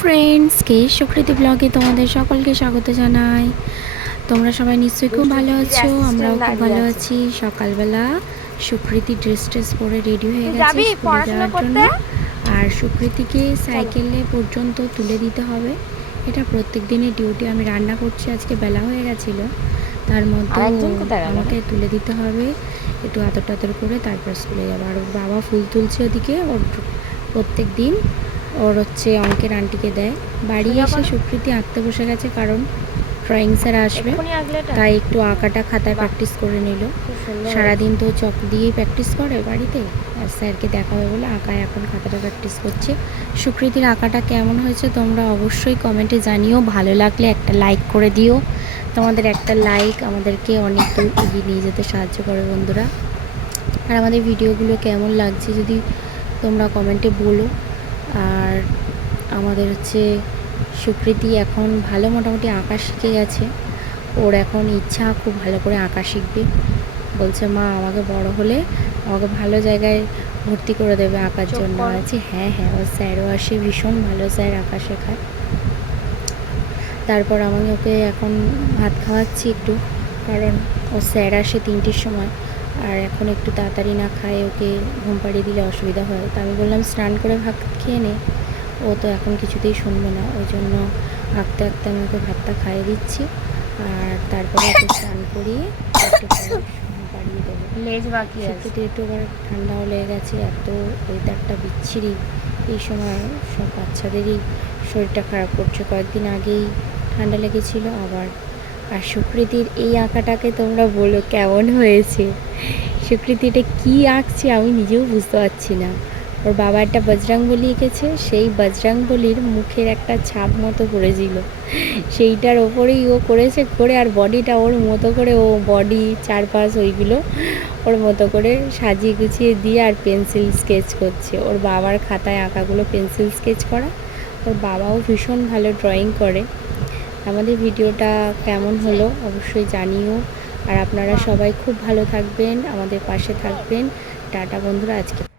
Friends কে সুকৃতি ব্লগে তোমাদের সকলকে স্বাগত জানাই। তোমরা সবাই নিশ্চয়ই খুব ভালো আছো আমরাও খুব ভালো আছি। সকালবেলা সুকৃতি ড্রেস ট্রেস পরে রেডি হয়ে গেছে স্কুলে পড়াশোনা যাওয়ার জন্য। করতে? আর সুকৃতিকে সাইকেলে পর্যন্ত তুলে দিতে হবে। এটা প্রত্যেক দিনের ডিউটি আমি রান্না করছি আজকে বেলা হয়ে গেছিল। তার মধ্যে? আমাকে তুলে দিতে হবে। একটু আতর টাতর করে তারপর স্কুলে যাব। আর ওর বাবা ফুল তুলছে ওদিকে। ওর প্রত্যেক দিন ওর হচ্ছে অঙ্কের আন্টিকে দেয়। বাড়ি এসে। সুকৃতি আঁকতে বসে গেছে কারণ ড্রয়িং স্যার আসবে? তাই একটু আঁকাটা খাতায়। প্র্যাকটিস করে নিল। সারাদিন তো চক দিয়েই প্র্যাকটিস করে বাড়িতে। আর স্যারকে দেখা হবে বলে আঁকায় এখন খাতাটা প্র্যাকটিস করছে। সুকৃতির আঁকাটা কেমন হয়েছে তোমরা অবশ্যই কমেন্টে জানিও। ভালো লাগলে একটা লাইক করে দিও। তোমাদের একটা লাইক আমাদেরকে অনেক দূর এগিয়ে নিয়ে যেতে সাহায্য করে বন্ধুরা। আর আমাদের ভিডিওগুলো কেমন লাগছে যদি তোমরা কমেন্টে বলো। আর আমাদের হচ্ছে সুকৃতি এখন ভালো মোটামুটি আঁকা শিখে গেছে। ওর এখন ইচ্ছা খুব ভালো করে আঁকা শিখবে। বলছে মা আমাকে বড় হলে আমাকে ভালো জায়গায় ভর্তি করে দেবে আঁকার জন্য। আছে হ্যাঁ হ্যাঁ ওর স্যারও আসে ভীষণ ভালো স্যার আঁকা শেখায়। তারপর আমি ওকে এখন ভাত খাওয়াচ্ছি একটু কারণ ও স্যার আসে তিনটের সময়। আর এখন একটু তাড়াতাড়ি না খায় ওকে ঘুম পাড়িয়ে দিলে অসুবিধা হয়। তো আমি বললাম স্নান করে ভাত খেয়ে নে। ও তো এখন কিছুতেই শুনবে না। ওই জন্য আঁকতে আঁকতে আমি ওকে ভাতটা খাইয়ে দিচ্ছি। আর তারপরে ওকে স্নান করিয়ে একটু পরে ঘুম পাড়িয়ে দেবো। লেজ বাকি আছে। সত্যি একটু আবার ঠান্ডাও লেগে গেছে এত ওয়েদারটা বিচ্ছিরি। এই সময় সব বাচ্চাদেরই শরীরটা খারাপ করছে। কয়েকদিন আগেই ঠান্ডা লেগেছিল আবার আর সুকৃতির এই আঁকাটাকে তোমরা বলো কেমন হয়েছে? সুকৃতি এটা কী আঁকছে আমি নিজেও বুঝতে পারছি না। ওর বাবা একটা বজরাং বলি এঁকেছে, সেই বজরাং বলির মুখের একটা ছাপ মতো করেছিল সেইটার ওপরেই ও করেছে করে আর বডিটা ওর মতো করে ও বডি চারপাশ ওইগুলো ওর মতো করে সাজিয়ে গুছিয়ে দিয়ে আর পেন্সিল স্কেচ করছে। ওর বাবার খাতায় আঁকাগুলো পেন্সিল স্কেচ করা। ওর বাবাও ভীষণ ভালো ড্রয়িং করে। আমাদের ভিডিওটা কেমন হলো অবশ্যই জানিও। আর আপনারা সবাই খুব ভালো থাকবেন, আমাদের পাশে থাকবেন। টাটা বন্ধুরা, আজকে।